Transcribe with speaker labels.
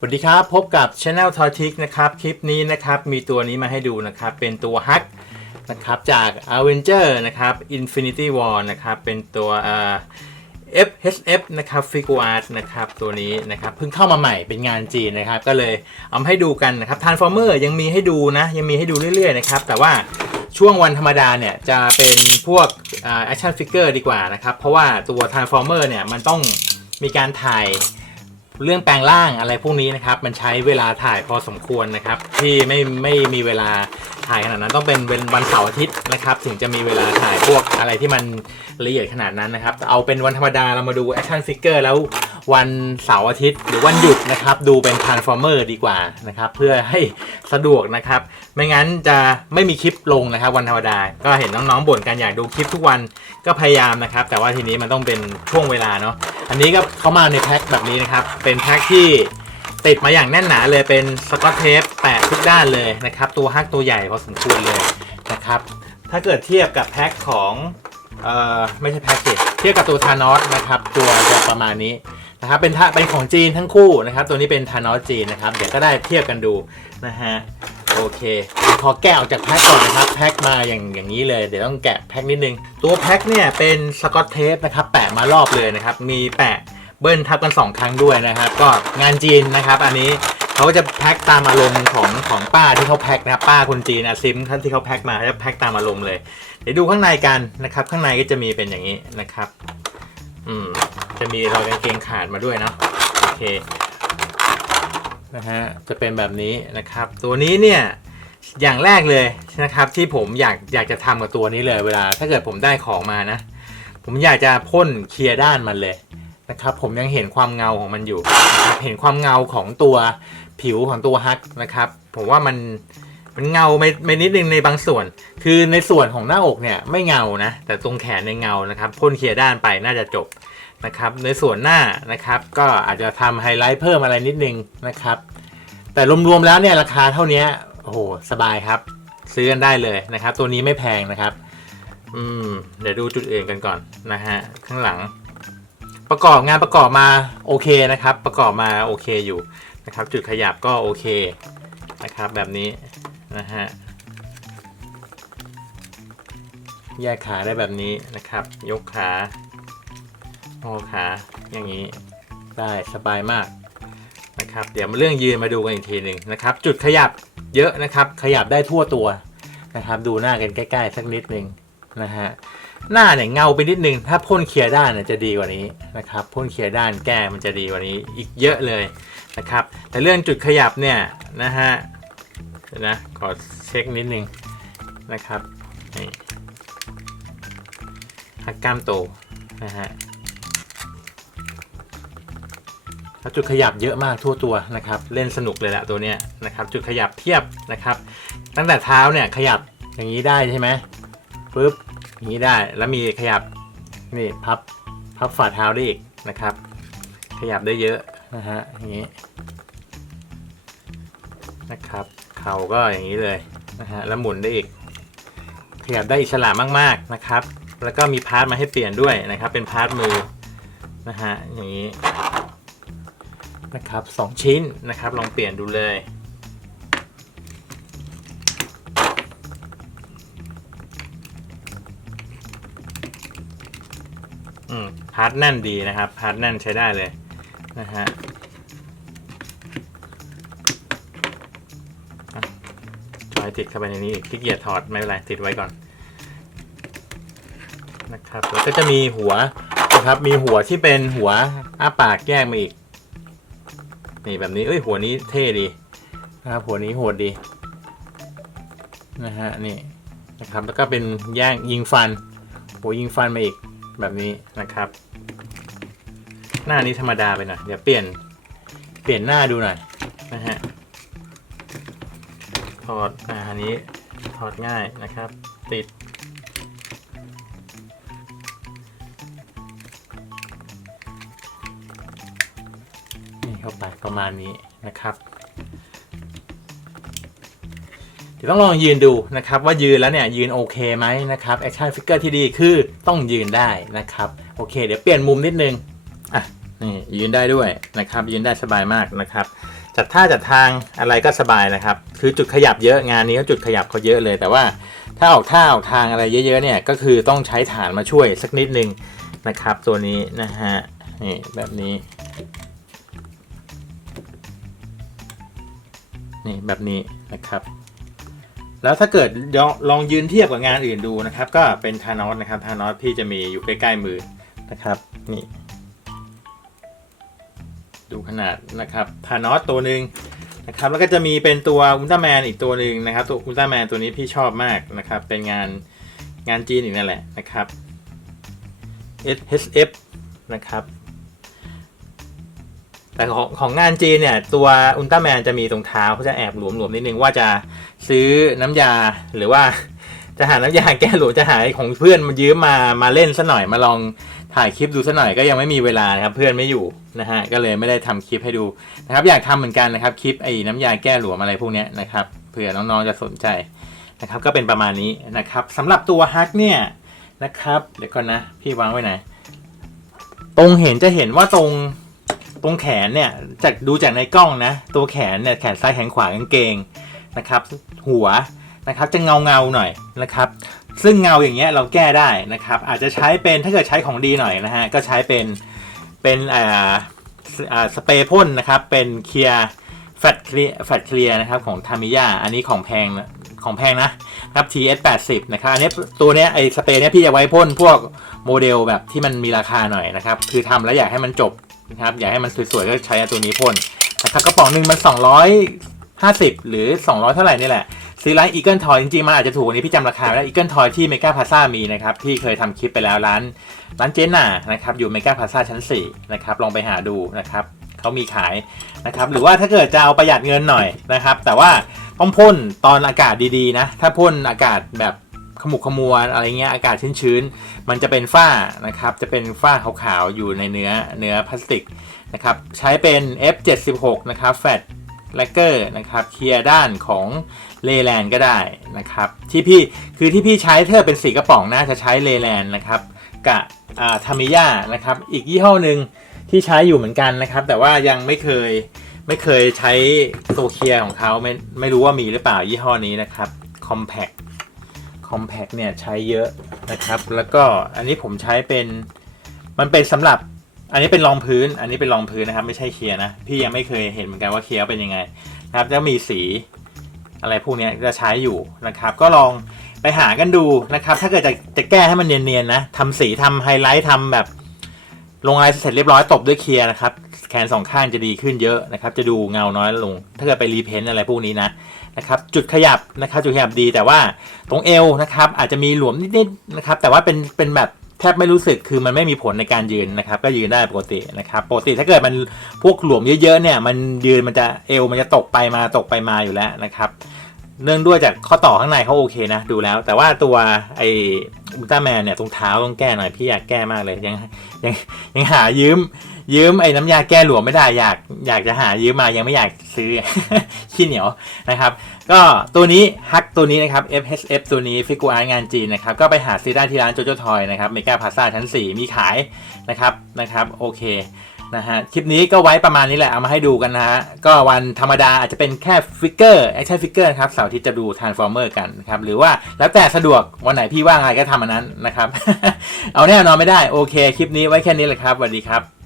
Speaker 1: สวัสดีครับ พบกับ Channel t o y t i c นะครับ คลิปนี้นะครับมีตัวนี้มาให้ดูนะครับ เป็นตัวฮักนะครับจาก Avenger นะครับ Infinity War นะครับ เป็นตัวเอ่อ FHF นะครับ Figure Art นะครับตัวนี้นะครับเพิ่งเข้ามาใหม่เป็นงานจีนนะครับ ก็เลยเอามาให้ดูกันนะครับ Transformer ยังมีให้ดูนะ ยังมีให้ดูเรื่อยๆนะครับ แต่ว่าช่วงวันธรรมดาเนี่ยจะเป็นพวกแอ่า action figure ดีกว่านะครับ เพราะว่าตัว Transformer เนี่ยมันต้องมีการถ่าย เรื่องแปลงร่างอะไรพวกนี้นะครับ มันใช้เวลาถ่ายพอสมควรนะครับ ที่ไม่ไม่มีเวลาถ่ายขนาดนั้นต้องเป็นเป็นวันเสาร์อาทิตย์นะครับ ถึงจะมีเวลาถ่ายพวกอะไรที่มันละเอียดขนาดนั้นนะครับ เอาเป็นวันธรรมดาเรามาดูแอคชั่นฟิกเกอร์แล้ววันเสาร์อาทิตย์ หรือวันหยุดนะครับ ดูเป็น Transformer ดีกว่านะครับ เพื่อให้สะดวกนะครับ ไม่งั้นจะไม่มีคลิปลงนะครับ วันธรรมดา ก็เห็นน้องๆบ่นกันอยากดูคลิปทุกวันก็พยายามนะครับ แต่ว่าทีนี้มันต้องเป็นช่วงเวลาเนาะ อันนี้ก็เขามาในแพ็คแบบนี้นะครับ เป็นแพ็คที่ติดมาอย่างแน่นหนาเลยเป็นสกอตเทปแปะทุกด้านเลยนะครับ ตัวฮักตัวใหญ่พอสมควรเลยนะครับ ถ้าเกิดเทียบกับแพ็คของเอ่อไม่ใช่แพ็คเกจเทียบกับตัวทานอสนะครับตัวจะประมาณนี้นะครับเป็นทาเป็นของจีนทั้งคู่นะครับ ตัวนี้เป็นทานอสจีนนะครับ เดี๋ยวก็ได้เทียบกันดูนะฮะ โอเค ขอแกะออกจากแพ็คก่อนนะครับ แพ็คมาอย่างอย่างนี้เลย เดี๋ยวต้องแกะแพ็คนิดนึง ตัวแพ็คเนี่ยเป็นสกอตเทปนะครับ แปะมารอบเลยนะครับ มีแปะเบิ้ลทับกันสองครั้งด้วยนะครับ ก็งานจีนนะครับ อันนี้เขาจะแพ็คตามอารมณ์ของของป้าที่เขาแพ็คนะครับป้าคนจีนอาซิมท่านที่เขาแพ็คมาเขาจะแพ็คตามอารมณ์เลย เดี๋ยวดูข้างในกันนะครับ ข้างในก็จะมีเป็นอย่างนี้นะครับ อืมจะมีรอยกางเกงขาดมาด้วยเนาะโอเค นะฮะจะเป็นแบบนี้นะครับ ตัวนี้เนี่ยอย่างแรกเลยนะครับที่ผมอยากอยากจะทำกับตัวนี้เลยเวลา ถ้าเกิดผมได้ของมานะ ผมอยากจะพ่นเคลียร์ด้านมันเลยนะครับ ผมยังเห็นความเงาของมันอยู่เห็นความเงาของตัวผิวของตัวฮักนะครับ ผมว่ามันมันเงาไม่ไม่นิดนึงในบางส่วน คือในส่วนของหน้าอกเนี่ยไม่เงานะ แต่ตรงแขนในเงานะครับพ่นเคลียร์ด้านไปน่าจะจบ นะครับ ในส่วนหน้านะครับ ก็อาจจะทำไฮไลท์เพิ่มอะไรนิดนึงนะครับ แต่รวมๆแล้วเนี่ยราคาเท่านี้โอ้โหสบายครับ ซื้อกันได้เลยนะครับ ตัวนี้ไม่แพงนะครับอืมเดี๋ยวดูจุดอื่นกันก่อนนะฮะข้างหลัง ประกอบงานประกอบมาโอเคนะครับ ประกอบมาโอเคอยู่นะครับ จุดขยับก็โอเคนะครับ แบบนี้นะฮะแยกขาได้แบบนี้นะครับ ยกขา โอขาอย่างนี้ได้สบายมากนะครับ เดี๋ยวมาเรื่องยืนมาดูกันอีกทีหนึ่งนะครับ จุดขยับเยอะนะครับ ขยับได้ทั่วตัวนะครับ ดูหน้ากันใกล้ๆสักนิดหนึ่งนะฮะหน้าเนี่ยเงาไปนิดนึง ถ้าพ่นเคลียร์ด้านเนี่ยจะดีกว่านี้นะครับพ่นเคลียร์ด้านแก้มันจะดีกว่านี้อีกเยอะเลยนะครับ แต่เรื่องจุดขยับเนี่ยนะฮะนะขอเช็คนิดนึงนะครับนี่ฮักกล้ามโตนะฮะ จุดขยับเยอะมากทั่วตัวนะครับ เล่นสนุกเลยแหละตัวเนี้ยนะครับ จุดขยับเทียบนะครับ ตั้งแต่เท้าเนี่ยขยับอย่างนี้ได้ใช่ไหมปึ๊บอย่างนี้ได้แล้วมีขยับนี่พับพับฝ่าเท้าได้อีกนะครับ ขยับได้เยอะนะฮะอย่างนี้นะครับเข่าก็อย่างนี้เลยนะฮะแล้วหมุนได้อีก ขยับได้อิสระมากๆนะครับ แล้วก็มีพาร์ทมาให้เปลี่ยนด้วยนะครับ เป็นพาร์ทมือนะฮะอย่างนี้ นะครับสองชิ้นนะครับ ลองเปลี่ยนดูเลย อืมพาร์ทแน่นดีนะครับพาร์ทแน่นใช้ได้เลยนะฮะอะจอยติดเข้าไปในนี้อีกขี้เกียจถอดไม่เป็นไรติดไว้ก่อนนะครับแล้วก็จะมีหัวนะครับมีหัวที่เป็นหัวอ้าปากแยกมาอีก นี่แบบนี้เอ้ยหัวนี้เท่ดีนะครับหัวนี้โหดดีนะฮะนี่นะครับแล้วก็เป็นแย่งยิงฟันหัวยิงฟันมาอีกแบบนี้นะครับ หน้านี้ธรรมดาไปหน่อยเดี๋ยวเปลี่ยนเปลี่ยนหน้าดูหน่อยนะฮะถอดอ่าอันนี้ถอดง่ายนะครับ ติด เข้าไปประมาณนี้นะครับ เดี๋ยวต้องลองยืนดูนะครับว่ายืนแล้วเนี่ยยืนโอเคไหมนะครับแอคชั่นฟิกเกอร์ที่ดีคือต้องยืนได้นะครับโอเค เดี๋ยวเปลี่ยนมุมนิดนึงอะนี่ยืนได้ด้วยนะครับ ยืนได้สบายมากนะครับ จัดท่าจัดทางอะไรก็สบายนะครับ คือจุดขยับเยอะงานนี้ก็จุดขยับเขาเยอะเลย แต่ว่าถ้าออกท่าออกทางอะไรเยอะๆเนี่ยก็คือต้องใช้ฐานมาช่วยสักนิดนึงนะครับ ตัวนี้นะฮะนี่แบบนี้ นี่แบบนี้นะครับ แล้วถ้าเกิดลองยืนเทียบกับงานอื่นดูนะครับ ก็เป็นทานอสนะครับทานอสที่จะมีอยู่ใกล้ๆมือนะครับนี่ดูขนาดนะครับทานอสตัวหนึ่งนะครับแล้วก็จะมีเป็นตัวอุลตร้าแมนอีกตัวหนึ่งนะครับ ตัวอุลตร้าแมนตัวนี้พี่ชอบมากนะครับ เป็นงานงานจีนอีกนั่นแหละนะครับ SHF นะครับ แต่ของของงานจีนเนี่ยตัวอุลตร้าแมนจะมีตรงเท้าเขาจะแอบหลวมๆนิดนึงว่าจะซื้อน้ำยาหรือว่าจะหาน้ำยาแก้หลวมจะหาของเพื่อนมายืมมามาเล่นซะหน่อยมาลองถ่ายคลิปดูซะหน่อยก็ยังไม่มีเวลานะครับเพื่อนไม่อยู่นะฮะก็เลยไม่ได้ทำคลิปให้ดูนะครับอยากทำเหมือนกันนะครับคลิปไอ้น้ำยาแก้หลวมอะไรพวกนี้นะครับเผื่อน้องๆจะสนใจนะครับก็เป็นประมาณนี้นะครับสำหรับตัวฮักเนี่ยนะครับเดี๋ยวก่อนนะพี่วางไว้ไหน ตรงเห็นจะเห็นว่าตรง ตรงแขนเนี่ยจากดูจากในกล้องนะ ตัวแขนเนี่ยแขนซ้ายแขนขวากางเกงนะครับ หัวนะครับจะเงาเงาหน่อยนะครับ ซึ่งเงาอย่างเงี้ยเราแก้ได้นะครับ อาจจะใช้เป็นถ้าเกิดใช้ของดีหน่อยนะฮะก็ใช้เป็นเป็นอ่าอ่าสเปรย์พ่นนะครับเป็นเคลียร์แฟตเคลียร์แฟตเคลียร์นะครับของทามิยาอันนี้ของแพงของแพงนะครับ TS 80นะครับอันนี้ตัวเนี้ยไอสเปรย์เนี้ยพี่จะไว้พ่นพวกโมเดลแบบที่มันมีราคาหน่อยนะครับ คือทำแล้วอยากให้มันจบ นะครับ อยากให้มันสวยๆก็ใช้ตัวนี้พ่นนะครับกระป๋องหนึ่งมัน250 หรือ 200 เท่าไหร่นี่แหละ ซื้อร้านอีเกิลทอยจริงๆมันอาจจะถูกกว่านี้พี่จำราคาไม่ได้อีเกิลทอยที่เมกาพาซ่ามีนะครับพี่เคยทำคลิปไปแล้วร้าน ร้านเจนน่านะครับ อยู่เมกาพาซ่าชั้น 4 นะครับ ลองไปหาดูนะครับเขามีขายนะครับ หรือว่าถ้าเกิดจะเอาประหยัดเงินหน่อยนะครับ แต่ว่าต้องพ่นตอนอากาศดีๆนะ ถ้าพ่นอากาศแบบ ขมุกขมัวอะไรเงี้ยอากาศชื้นๆ มันจะเป็นฝ้านะครับ จะเป็นฝ้าขาวๆ อยู่ในเนื้อเนื้อพลาสติกนะครับ ใช้เป็น F76 นะครับแฟตแลกเกอร์นะครับเคลียร์ด้านของเลแลนก็ได้นะครับที่พี่คือที่พี่ใช้เธอเป็นสีกระป๋องน่าจะใช้เลแลนนะครับกับทามิยานะครับอีกยี่ห้อหนึ่งที่ใช้อยู่เหมือนกันนะครับ แต่ว่ายังไม่เคยไม่เคยใช้ตัวเคลียร์ของเขาไม่ไม่รู้ว่ามีหรือเปล่ายี่ห้อนี้นะครับ Compact Compact เนี่ยใช้เยอะนะครับ แล้วก็อันนี้ผมใช้เป็นมันเป็นสำหรับอันนี้เป็นรองพื้น อันนี้เป็นรองพื้นนะครับ ไม่ใช่เคลียร์นะ พี่ยังไม่เคยเห็นเหมือนกันว่าเคลียร์เป็นยังไงนะครับจะมีสีอะไรพวกนี้จะใช้อยู่นะครับ ก็ลองไปหากันดูนะครับ ถ้าเกิดจะจะแก้ให้มันเนียนๆนะทำสีทำไฮไลท์ทำแบบลงลายเสร็จเรียบร้อยตบด้วยเคลียร์นะครับ แขนสองข้างจะดีขึ้นเยอะนะครับ จะดูเงาน้อยลง ถ้าเกิดไปรีเพนอะไรพวกนี้นะนะครับจุดขยับนะครับจุดขยับดีแต่ว่าตรงเอวนะครับอาจจะมีหลวมนิดๆนะครับแต่ว่าเป็นเป็นแบบแทบไม่รู้สึกคือมันไม่มีผลในการยืนนะครับ ก็ยืนได้ปกตินะครับปกติถ้าเกิดมันพวกหลวมเยอะๆเนี่ยมันยืนมันจะเอวมันจะตกไปมาตกไปมาอยู่แล้วนะครับเนื่องด้วยจากข้อต่อข้างในเขาโอเคนะดูแล้ว แต่ว่าตัวไออุลตร้าแมนเนี่ยตรงเท้าต้องแก้หน่อยพี่อยากแก้มากเลยยังยังยังหายืม ยืมไอ้น้ำยาแก้หลวมไม่ได้อยากอยากจะหายืมมายังไม่อยากซื้อ ขี้เหนียวนะครับ ก็ตัวนี้ฮักตัวนี้นะครับ FHF ตัวนี้ฟิกูอาร์งานจีนนะครับ ก็ไปหาซื้อได้ที่ร้านโจโจทอยนะครับเมกาพาซ่าชั้น 4 มีขายนะครับนะครับโอเคนะฮะคลิปนี้ก็ไว้ประมาณนี้แหละเอามาให้ดูกันนะฮะก็วันธรรมดาอาจจะเป็นแค่ฟิกเกอร์แอคชั่นฟิกเกอร์นะครับเสาร์ที่จะดูท r น s f o r เมอร์กันนะครับหรือว่าแล้วแต่สะดวกวันไหนพี่ว่างอะไรก็ทำอันนั้นนะครับ เอาแน่นอนไม่ได้โอเค คลิปนี้ไว้แค่นี้เลยครับสวัสดีครับ